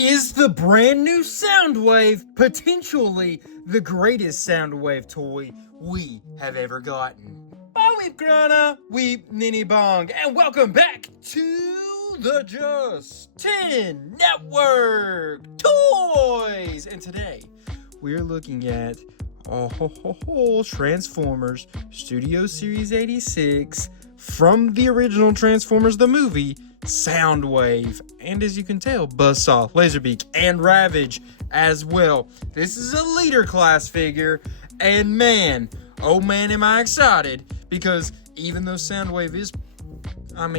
Is the brand new Soundwave potentially the greatest Soundwave toy we have ever gotten? We've Grana, weep Ninny Bong, and welcome back to the Just 10 Network Toys! And today, we're looking at Transformers Studio Series 86 from the original Transformers the movie, Soundwave, and as you can tell, Buzzsaw, Laserbeak, and Ravage as well. This is a leader class figure, and man, oh man, am I excited, because even though Soundwave is, one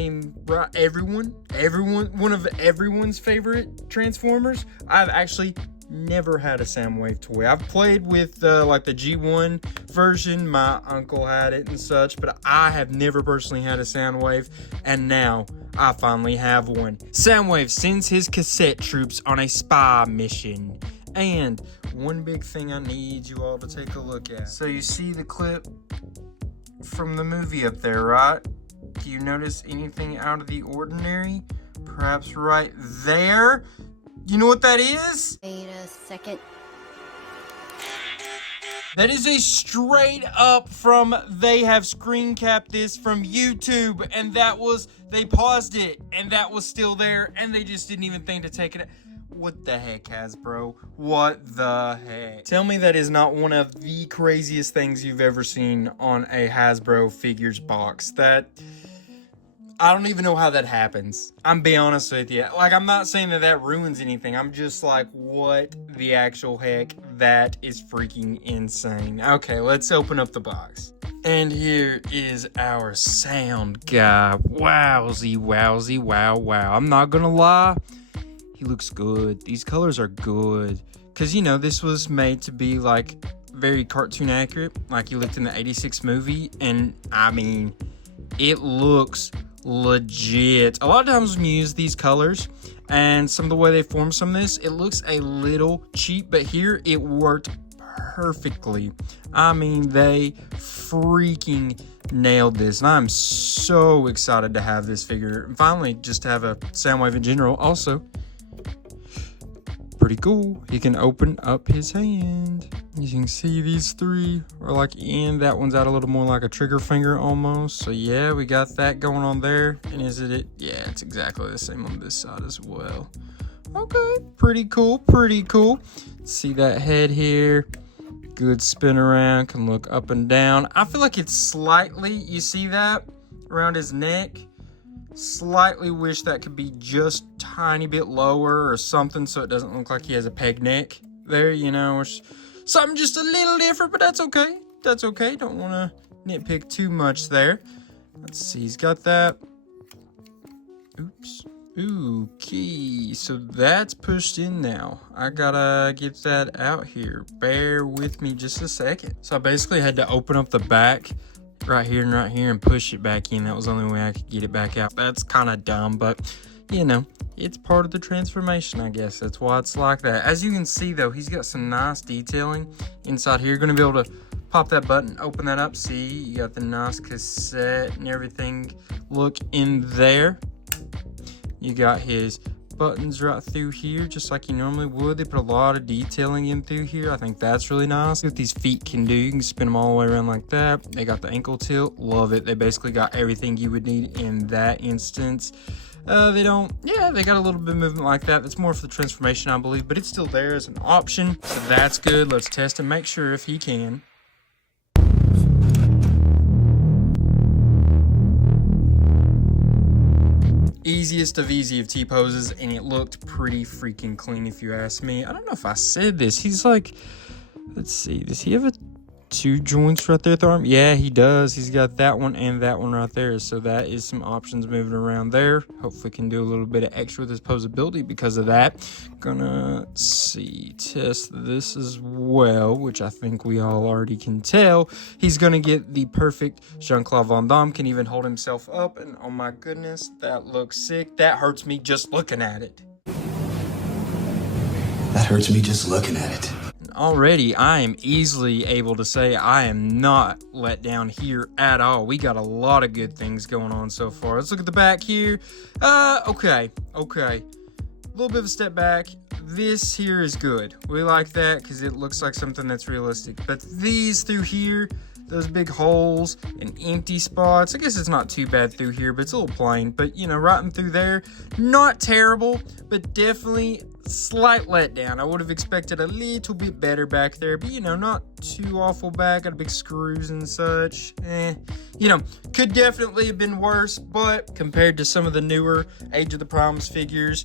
of everyone's favorite Transformers, I've actually never had a Soundwave toy. I've played with like the G1 version. My uncle had it and such, but I have never personally had a Soundwave, and now I finally have one. Soundwave sends his cassette troops on a spy mission, and one big thing I need you all to take a look at. So you see the clip from the movie up there, right? Do you notice anything out of the ordinary? Perhaps right there? You know what that is? Wait a second. That is a straight up from, they have screen capped this from YouTube, and they paused it, and that was still there, and they just didn't even think to take it. What the heck, Hasbro? What the heck? Tell me that is not one of the craziest things you've ever seen on a Hasbro figures box. I don't even know how that happens. I'm being honest with you. Like, I'm not saying that ruins anything. I'm just like, what the actual heck? That is freaking insane. Okay, let's open up the box. And here is our sound guy. Wowzy, wowzy, wow, wow. I'm not gonna lie. He looks good. These colors are good. Because, you know, this was made to be, like, very cartoon accurate. Like, you looked in the 86 movie. And, I mean, it looks legit. A lot of times when you use these colors and some of the way they form some of this, it looks a little cheap, but here it worked perfectly. I mean, they freaking nailed this, and I'm so excited to have this figure and finally just have a Soundwave in general. Also, pretty cool. He can open up his hand. You can see these three are like in. That one's out a little more like a trigger finger almost. So yeah, we got that going on there. And is it? Yeah, it's exactly the same on this side as well. Okay, pretty cool, pretty cool. See that head here? Good spin around, can look up and down. I feel like it's slightly, you see that around his neck? Slightly wish that could be just tiny bit lower or something so it doesn't look like he has a peg neck there, you know, or something just a little different, but that's okay. That's okay. Don't want to nitpick too much there. Let's see. He's got that. Oops. Okay. So that's pushed in now. I gotta get that out here. Bear with me just a second. So I basically had to open up the back right here and push it back in. That was the only way I could get it back out. That's kind of dumb, but you know, it's part of the transformation, I guess. That's why it's like that. As you can see, though, he's got some nice detailing inside here. You're going to be able to pop that button, open that up. See, you got the nice cassette and everything. Look in there. You got his buttons right through here, just like you normally would. They put a lot of detailing in through here. I think that's really nice. What these feet can do, you can spin them all the way around like that. They got the ankle tilt. Love it. They basically got everything you would need in that instance. They got a little bit of movement like that. That's more for the transformation, I believe, but it's still there as an option. So that's good. Let's test and make sure if he can. Easiest of easy of T-poses, and it looked pretty freaking clean if you ask me. I don't know if I said this. He's like, let's see, does he have two joints right there at the arm? Yeah, he does. He's got that one and that one right there. So that is some options moving around there. Hopefully can do a little bit of extra with his posability because of that. Gonna see, test this as well, which I think we all already can tell. He's gonna get the perfect Jean-Claude Van Damme, can even hold himself up, and oh my goodness, that looks sick. That hurts me just looking at it. That hurts me just looking at it. Already, I am easily able to say I am not let down here at all. We got a lot of good things going on so far. Let's look at the back here. Okay. little bit of a step back. This here is good. We like that because it looks like something that's realistic. But these through here, those big holes and empty spots, I guess it's not too bad through here, but it's a little plain. But, you know, right in through there, not terrible, but definitely slight letdown. I would have expected a little bit better back there, but, you know, not too awful bad. Got big screws and such. You know, could definitely have been worse, but compared to some of the newer Age of the Proms figures,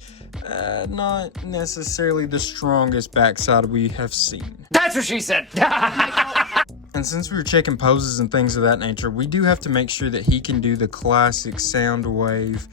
not necessarily the strongest backside we have seen. That's what she said. And since we were checking poses and things of that nature, we do have to make sure that he can do the classic Soundwave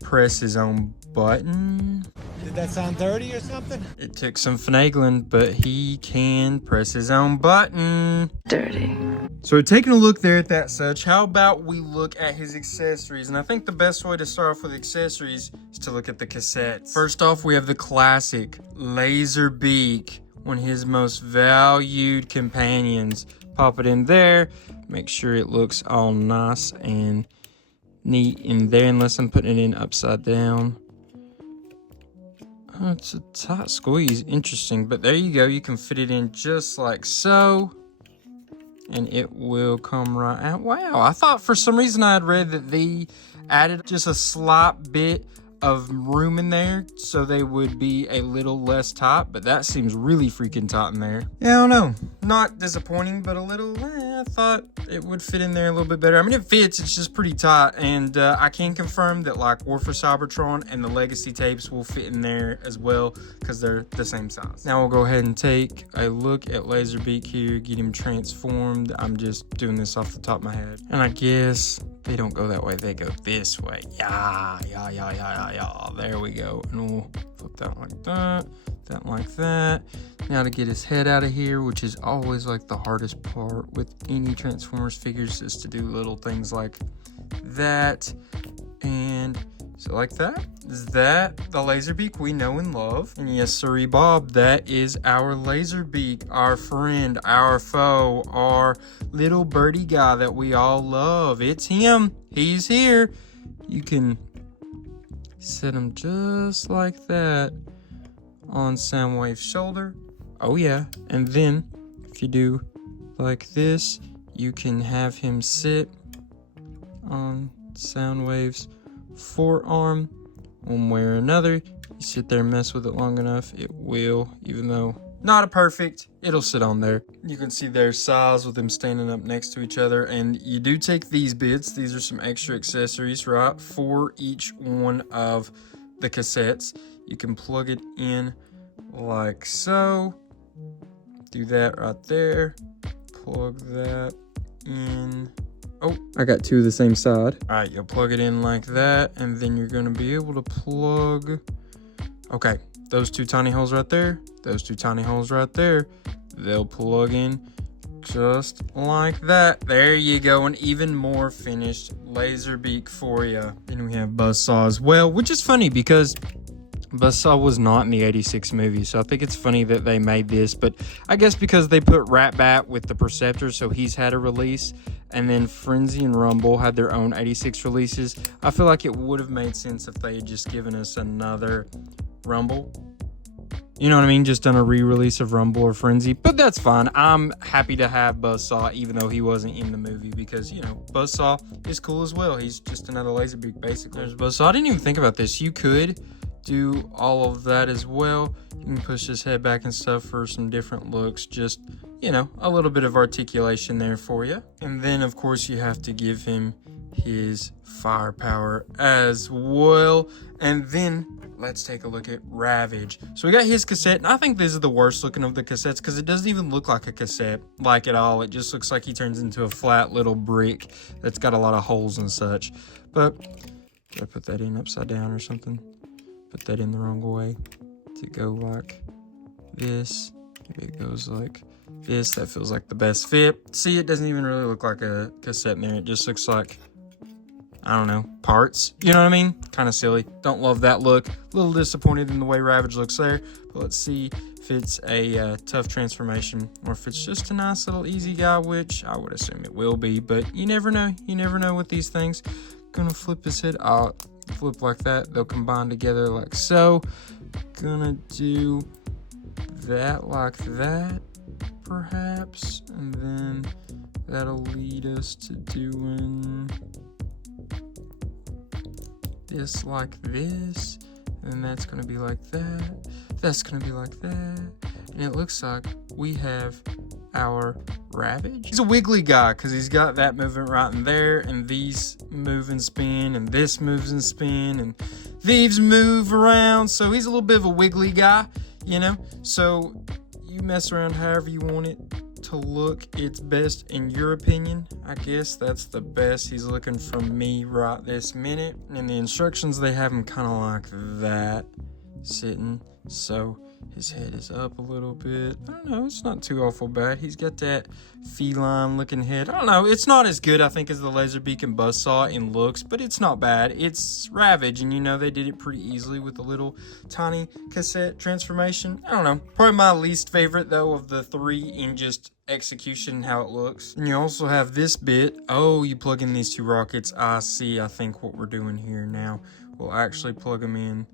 press his own button. Did that sound dirty or something? It took some finagling, but he can press his own button. Dirty. So we're taking a look there at that such. How about we look at his accessories? And I think the best way to start off with accessories is to look at the cassettes. First off, we have the classic laser beak, one of his most valued companions. Pop it in there, make sure it looks all nice and neat in there, unless I'm putting it in upside down. Oh, it's a tight squeeze, interesting, but there you go. You can fit it in just like so, and it will come right out. Wow, I thought for some reason I had read that they added just a slight bit of room in there so they would be a little less tight, but that seems really freaking tight in there. Yeah, I don't know, not disappointing, but a little, I thought it would fit in there a little bit better. I mean, it fits, it's just pretty tight, and I can confirm that like War for Cybertron and the Legacy tapes will fit in there as well because they're the same size. Now we'll go ahead and take a look at Laserbeak here, get him transformed. I'm just doing this off the top of my head, and I guess they don't go that way, they go this way. Yeah. There we go. And we'll flip that like that, that like that. Now to get his head out of here, which is always like the hardest part with any Transformers figures, is to do little things like that. And so like that. Is that the Laserbeak we know and love? And yes, sirree Bob, that is our Laserbeak, our friend, our foe, our little birdie guy that we all love. It's him. He's here. You can set him just like that on Soundwave's shoulder. Oh yeah. And then if you do like this, you can have him sit on Soundwave's forearm one way or another. You sit there and mess with it long enough, it will, even though not a perfect, it'll sit on there. You can see their size with them standing up next to each other, and you do take these bits. These are some extra accessories, right, for each one of the cassettes. You can plug it in like so. Do that right there. Plug that in. Oh, I got two of the same side. All right, you'll plug it in like that, and then you're gonna be able to plug, okay, those two tiny holes right there, those two tiny holes right there, they'll plug in just like that. There you go, an even more finished Laserbeak for you. Then we have Buzzsaw as well, which is funny because Buzzsaw was not in the 86 movie, so I think it's funny that they made this, but I guess because they put Ratbat with the Perceptor, so he's had a release, and then Frenzy and Rumble had their own 86 releases. I feel like it would have made sense if they had just given us another Rumble. You know what I mean? Just done a re-release of Rumble or Frenzy, but that's fine. I'm happy to have Buzzsaw, even though he wasn't in the movie, because, you know, Buzzsaw is cool as well. He's just another Laserbeak, basically. There's Buzzsaw. I didn't even think about this. You could do all of that as well. You can push his head back and stuff for some different looks. Just, you know, a little bit of articulation there for you. And then, of course, you have to give him his firepower as well. And then let's take a look at Ravage. So we got his cassette, and I think this is the worst looking of the cassettes because it doesn't even look like a cassette, like at all. It just looks like he turns into a flat little brick that's got a lot of holes and such. But did I put that in upside down or something? Put that in the wrong way to go like this. Maybe it goes like this. That feels like the best fit. See, it doesn't even really look like a cassette in there. It just looks like, I don't know, parts. You know what I mean? Kind of silly. Don't love that look. A little disappointed in the way Ravage looks there. But let's see if it's a tough transformation or if it's just a nice little easy guy, which I would assume it will be. But you never know. You never know with these things. Gonna flip his head. I'll flip like that. They'll combine together like so. gonna do that like that, perhaps, and then that'll lead us to doing this like this, and that's gonna be like that, that's gonna be like that, and it looks like we have our Ravage. He's a wiggly guy because he's got that movement right in there, and these move and spin, and this moves and spin, and these move around, so he's a little bit of a wiggly guy, you know? So you mess around however you want it to look its best in your opinion. I guess that's the best he's looking from me right this minute. And the instructions, they have him kind of like that, sitting, so his head is up a little bit. I don't know, it's not too awful bad. He's got that feline looking head. I don't know, it's not as good, I think, as the Laserbeak and Buzzsaw in looks, but it's not bad. It's Ravage, and you know they did it pretty easily with the little tiny cassette transformation. I don't know, probably my least favorite though of the three in just execution, how it looks. And you also have this bit. Oh, you plug in these two rockets. I see, I think what we're doing here now, we'll actually plug them in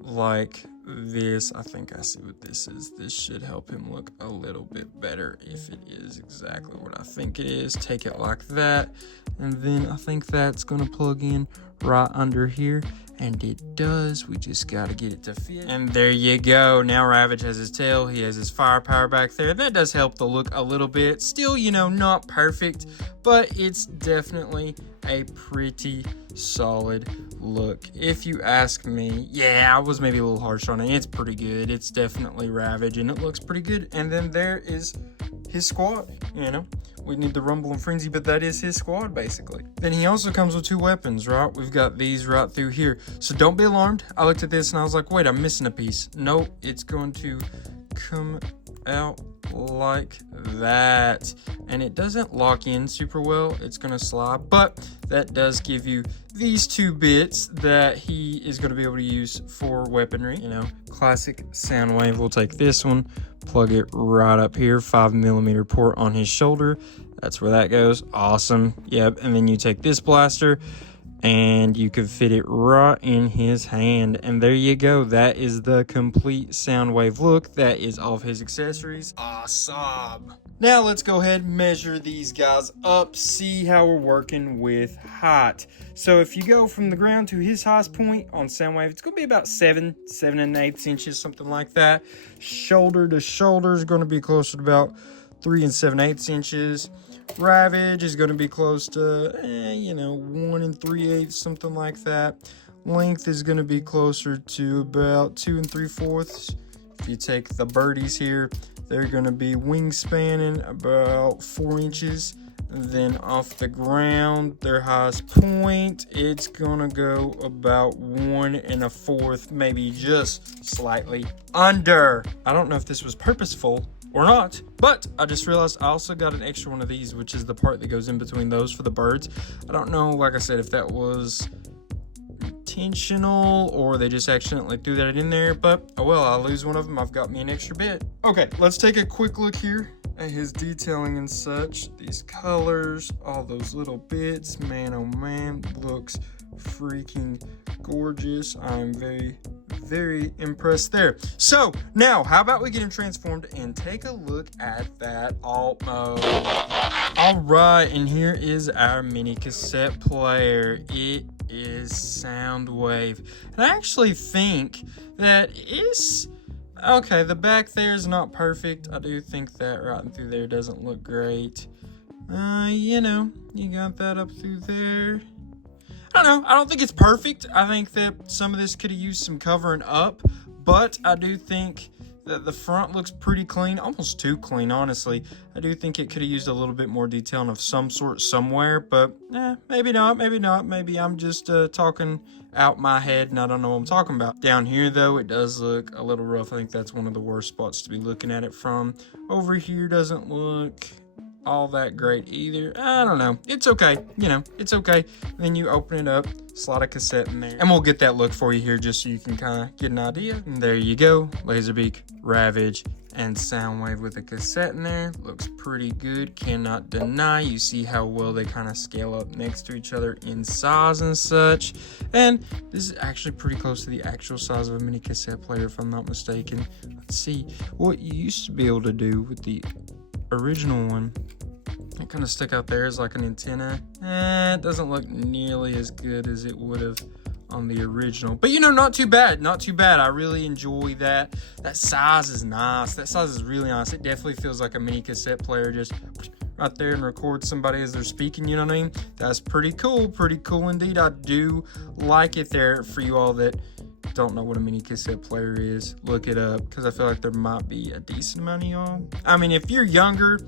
like this. I think I see what this is. This should help him look a little bit better if it is exactly what I think it is. Take it like that, and then I think that's gonna plug in right under here, and it does. We just gotta get it to fit, and there you go. Now Ravage has his tail, he has his firepower back there. That does help the look a little bit. Still, you know, not perfect, but it's definitely a pretty solid look if you ask me. Yeah, I was maybe a little harsh on it. It's pretty good. It's definitely Ravage, and it looks pretty good. And then there is his squad, you know. We need the Rumble and Frenzy, but that is his squad, basically. Then he also comes with two weapons, right? We've got these right through here. So don't be alarmed. I looked at this and I was like, wait, I'm missing a piece. No, it's going to come out like that, and it doesn't lock in super well. It's gonna slide, but that does give you these two bits that he is going to be able to use for weaponry. You know, classic Soundwave. We'll take this one, plug it right up here, 5mm port on his shoulder. That's where that goes. Awesome. Yep. And then you take this blaster and you can fit it right in his hand, and there you go. That is the complete Soundwave look. That is all of his accessories. Awesome. Now let's go ahead and measure these guys up, see how we're working with height. So if you go from the ground to his highest point on Soundwave, it's going to be about 7 1/8 inches, something like that. Shoulder to shoulder is going to be closer to about 3 7/8 inches. Ravage is going to be close to, 1 3/8, something like that. Length is going to be closer to about 2 3/4. If you take the birdies here, they're going to be wingspanning about 4 inches. And then off the ground, their highest point, it's going to go about 1 1/4, maybe just slightly under. I don't know if this was purposeful or not, but I just realized I also got an extra one of these, which is the part that goes in between those for the birds. I don't know, like I said, if that was intentional or they just accidentally threw that in there, but oh well, I'll lose one of them. I've got me an extra bit. Okay, let's take a quick look here at his detailing and such. These colors, all those little bits, man oh man, looks freaking gorgeous. I'm very impressed there. So now how about we get him transformed and take a look at that alt mode. All right, and here is our mini cassette player. It is Soundwave, and I actually think that is okay. The back there is not perfect. I do think that right through there doesn't look great. You got that up through there. I don't know. I don't think it's perfect. I think that some of this could have used some covering up, but I do think that the front looks pretty clean, almost too clean, honestly. I do think it could have used a little bit more detailing of some sort somewhere, but maybe not. Maybe I'm just talking out my head and I don't know what I'm talking about. Down here, though, it does look a little rough. I think that's one of the worst spots to be looking at it from. Over here doesn't look all that great either. I don't know. It's okay. It's okay. Then you open it up, slide a cassette in there, and we'll get that look for you here just so you can kind of get an idea. And there you go. Laserbeak, Ravage, And Soundwave with a cassette in there. Looks pretty good. Cannot deny. You see how well they kind of scale up next to each other in size and such. And this is actually pretty close to the actual size of a mini cassette player, if I'm not mistaken. Let's see. What you used to be able to do with the original one, it kind of stuck out there as like an antenna. It doesn't look nearly as good as it would have on the original, but you know, not too bad. I really enjoy that. That size is nice. That size is really nice. It definitely feels like a mini cassette player, just right there and record somebody as they're speaking, you know what I mean? That's pretty cool indeed. I do like it there. For you all that don't know what a mini cassette player is, look it up, because I feel like there might be a decent amount of y'all. I mean, if you're younger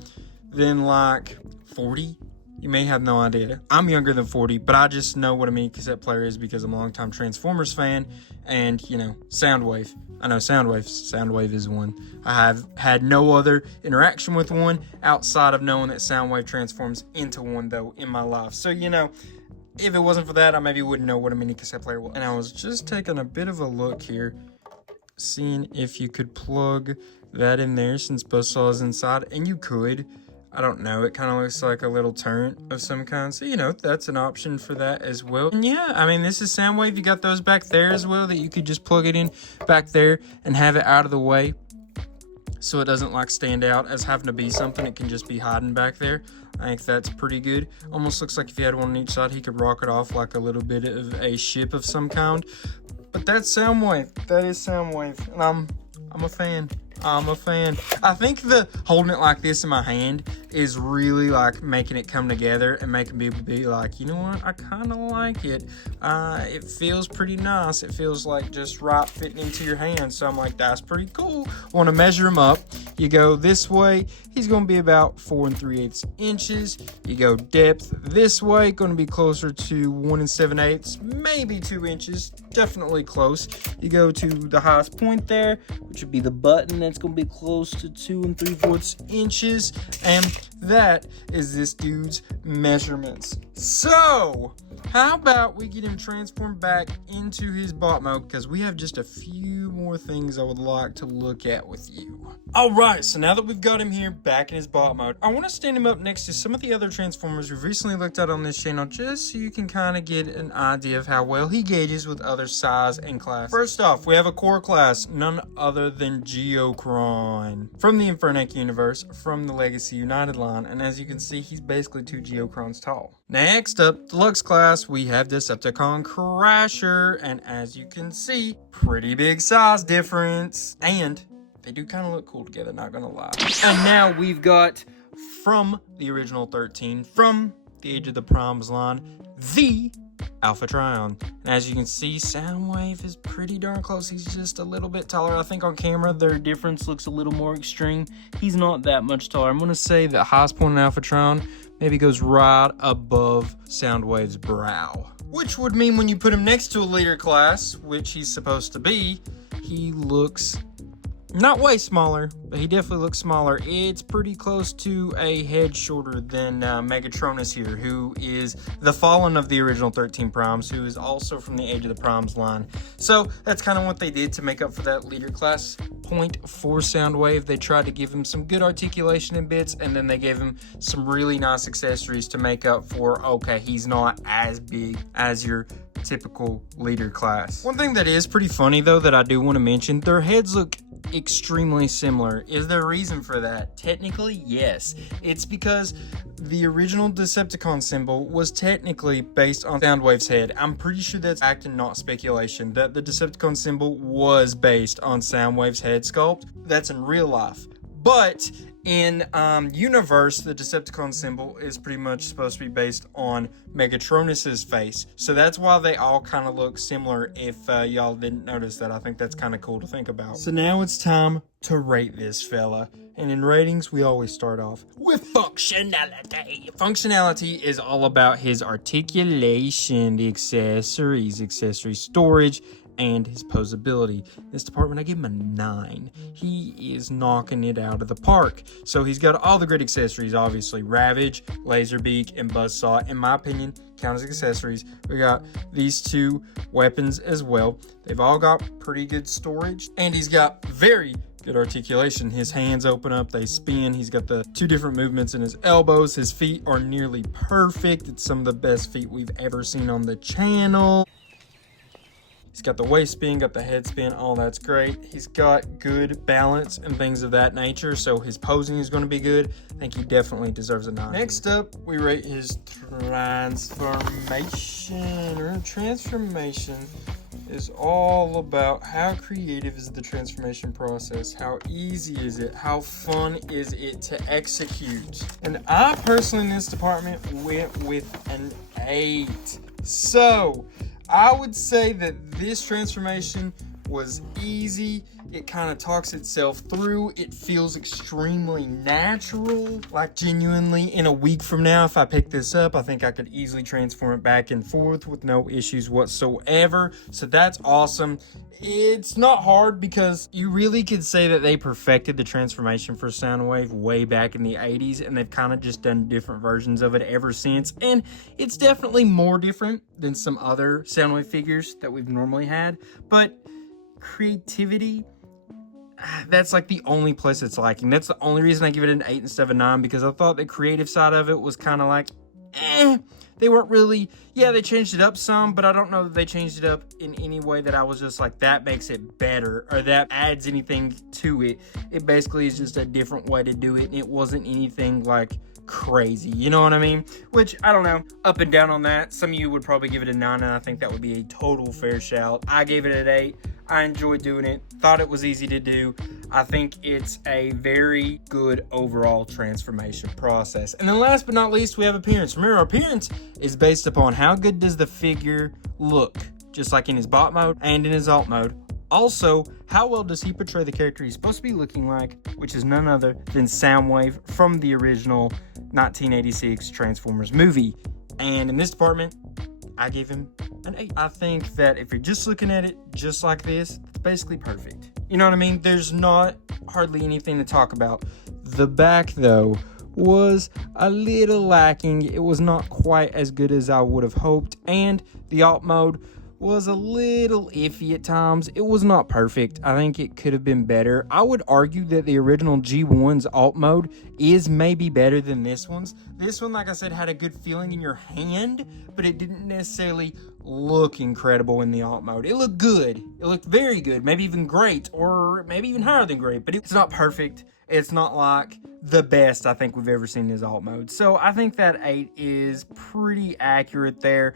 than like 40, you may have no idea. I'm younger than 40, but I just know what a mini cassette player is because I'm a longtime Transformers fan, and, you know, Soundwave. I know Soundwave is one. I have had no other interaction with one outside of knowing that Soundwave transforms into one, though, in my life. So, you know, if it wasn't for that, I maybe wouldn't know what a mini cassette player was. And I was just taking a bit of a look here, seeing if you could plug that in there since Buzzsaw is inside, and you could. I don't know, it kind of looks like a little turret of some kind, so, you know, that's an option for that as well. And yeah, I mean, this is Soundwave. You got those back there as well that you could just plug it in back there and have it out of the way so it doesn't like stand out as having to be something. It can just be hiding back there. I think that's pretty good. Almost looks like if you had one on each side, he could rock it off like a little bit of a ship of some kind. But that's Soundwave. That is Soundwave, and I'm a fan. I think the holding it like this in my hand is really like making it come together and making people be like, you know what, I kind of like it. It feels pretty nice. It feels like just right fitting into your hand. So I'm like, that's pretty cool. Want to measure him up. You go this way, he's going to be about 4 3/8 inches. You go depth this way, going to be closer to 1 7/8, maybe 2 inches. Definitely close. You go to the highest point there, which would be the button. That's going to be close to 2 3/4 inches. And that is this dude's measurements. So, how about we get him transformed back into his bot mode, because we have just a few more things I would like to look at with you. Alright, so now that we've got him here back in his bot mode, I want to stand him up next to some of the other Transformers we've recently looked at on this channel, just so you can kind of get an idea of how well he gauges with other size and class. First off, we have a core class, none other than Geocron, from the Infernac universe, from the Legacy United line, and as you can see, he's basically 2 Geocrons tall. Next up, Deluxe class, we have Decepticon Crasher, and as you can see, pretty big size difference, and they do kind of look cool together, not gonna lie. And now we've got, from the original 13, from the Age of the Primes line, the Alpha Trion. And as you can see, Soundwave is pretty darn close. He's just a little bit taller. I think on camera, their difference looks a little more extreme. He's not that much taller. I'm gonna say the highest point in Alpha Trion maybe goes right above Soundwave's brow. Which would mean when you put him next to a leader class, which he's supposed to be, he looks not way smaller, but he definitely looks smaller. It's pretty close to a head shorter than Megatronus here, who is the Fallen of the original 13 Primes, who is also from the Age of the Primes line. So that's kind of what they did to make up for that leader class point for Soundwave. They tried to give him some good articulation and bits, and then they gave him some really nice accessories to make up for, okay, he's not as big as your typical leader class. One thing that is pretty funny, though, that I do want to mention, their heads look extremely similar. Is there a reason for that? Technically, yes. It's because the original Decepticon symbol was technically based on Soundwave's head. I'm pretty sure that's fact and not speculation, that the Decepticon symbol was based on Soundwave's head sculpt. That's in real life. But in universe, the Decepticon symbol is pretty much supposed to be based on Megatronus's face. So that's why they all kind of look similar, if y'all didn't notice that. I think that's kind of cool to think about. So now it's time to rate this fella. And in ratings, we always start off with functionality. Functionality is all about his articulation, the accessories, accessory storage, and his posability. This department, I give him a 9. He is knocking it out of the park. So he's got all the great accessories, obviously. Ravage, Laserbeak, and Buzzsaw, in my opinion, count as accessories. We got these 2 weapons as well. They've all got pretty good storage. And he's got very, Good articulation. His hands open up, they spin. He's got the 2 different movements in his elbows. His feet are nearly perfect. It's some of the best feet we've ever seen on the channel. He's got the waist spin, got the head spin, all that's great. He's got good balance and things of that nature, so his posing is going to be good. I think he definitely deserves a 9. Next up, we rate his transformation is all about how creative is the transformation process, how easy is it, how fun is it to execute. And I personally in this department went with an 8. So I would say that this transformation was easy. It kind of talks itself through. It feels extremely natural. Like genuinely in a week from now, if I pick this up, I think I could easily transform it back and forth with no issues whatsoever. So that's awesome. It's not hard because you really could say that they perfected the transformation for Soundwave way back in the 80s, and they've kind of just done different versions of it ever since. And it's definitely more different than some other Soundwave figures that we've normally had. But creativity, that's like the only place it's lacking. That's the only reason I give it an 8 instead of a 9, because I thought the creative side of it was kind of like, they weren't really, they changed it up some, but I don't know that they changed it up in any way that I was just like, that makes it better, or that adds anything to it. It basically is just a different way to do it, and it wasn't anything like crazy, you know what I mean? Which, I don't know, up and down on that. Some of you would probably give it a 9, and I think that would be a total fair shout. I gave it an 8. I enjoyed doing it, thought it was easy to do. I think it's a very good overall transformation process. And then last but not least, we have appearance. Remember, appearance is based upon how good does the figure look, just like in his bot mode and in his alt mode. Also, how well does he portray the character he's supposed to be looking like, which is none other than Soundwave from the original 1986 Transformers movie. And in this department, I gave him an 8. I think that if you're just looking at it just like this, it's basically perfect. You know what I mean? There's not hardly anything to talk about. The back, though, was a little lacking. It was not quite as good as I would have hoped. And the alt mode was a little iffy at times. It was not perfect. I think it could have been better. I would argue that the original G1's alt mode is maybe better than this one's. This one, like I said, had a good feeling in your hand, but it didn't necessarily look incredible in the alt mode. It looked good. It looked very good, maybe even great, or maybe even higher than great, but it's not perfect. It's not like the best I think we've ever seen in his alt mode. So I think that 8 is pretty accurate there.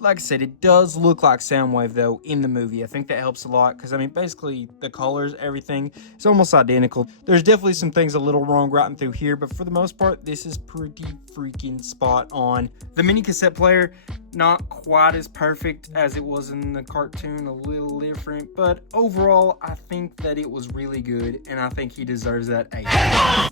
Like I said, it does look like Soundwave, though, in the movie. I think that helps a lot because, I mean, basically the colors, everything is almost identical. There's definitely some things a little wrong right through here, but for the most part, this is pretty freaking spot on. The mini cassette player, not quite as perfect as it was in the cartoon, a little different, but overall, I think that it was really good, and I think he deserves that 8.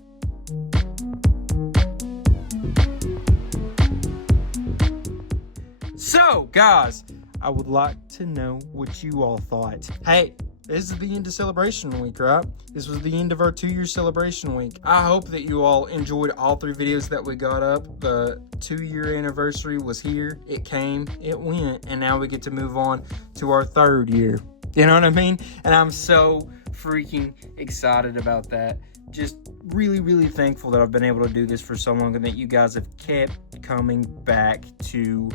So, guys, I would like to know what you all thought. Hey, this is the end of Celebration Week, right? This was the end of our 2-year Celebration Week. I hope that you all enjoyed all 3 videos that we got up. The 2-year anniversary was here. It came, it went, and now we get to move on to our 3rd year. You know what I mean? And I'm so freaking excited about that. Just really, really thankful that I've been able to do this for so long and that you guys have kept coming back to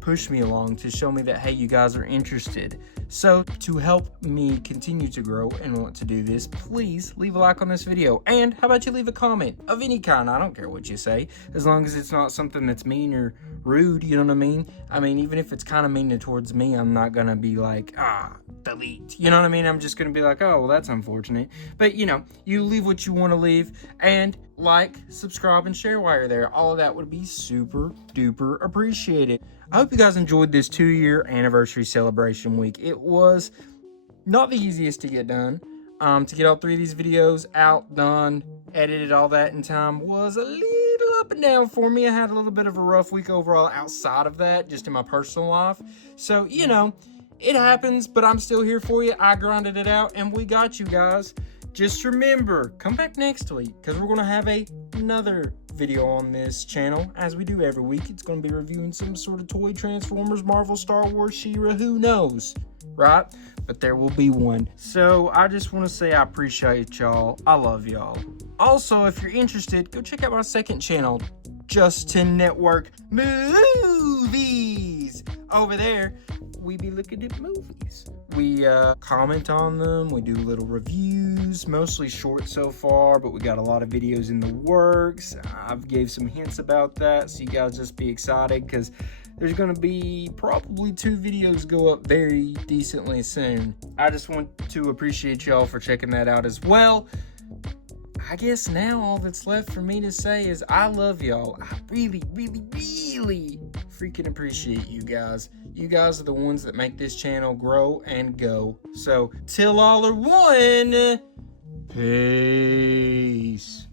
push me along, to show me that, hey, you guys are interested. So to help me continue to grow and want to do this, please leave a like on this video. And how about you leave a comment of any kind? I don't care what you say, as long as it's not something that's mean or rude, you know what I mean? I mean, even if it's kind of mean towards me, I'm not gonna be like, delete. You know what I mean? I'm just gonna be like, oh, well, that's unfortunate. But, you know, you leave what you want to leave, and like, subscribe, and share while you're there. All of that would be super duper appreciated. I hope you guys enjoyed this 2-year anniversary celebration week. It was not the easiest to get done. To get all 3 of these videos out, done, edited, all that in time was a little up and down for me. I had a little bit of a rough week overall outside of that, just in my personal life. So, you know, it happens, but I'm still here for you. I grinded it out, and we got you guys. Just remember, come back next week, because we're going to have another video on this channel, as we do every week. It's going to be reviewing some sort of toy Transformers, Marvel, Star Wars, She-Ra, who knows? right? But there will be one. So I just want to say I appreciate y'all. I love y'all. Also, if you're interested, go check out my second channel, Justin Network Movies. Over there, we be looking at movies. We comment on them. We do little reviews, mostly short so far, but we got a lot of videos in the works. I've gave some hints about that, so you guys just be excited because there's going to be probably 2 videos go up very decently soon. I just want to appreciate y'all for checking that out as well. I guess now all that's left for me to say is I love y'all. I really, really, really freaking appreciate you guys. You guys are the ones that make this channel grow and go. So, till all are one, peace.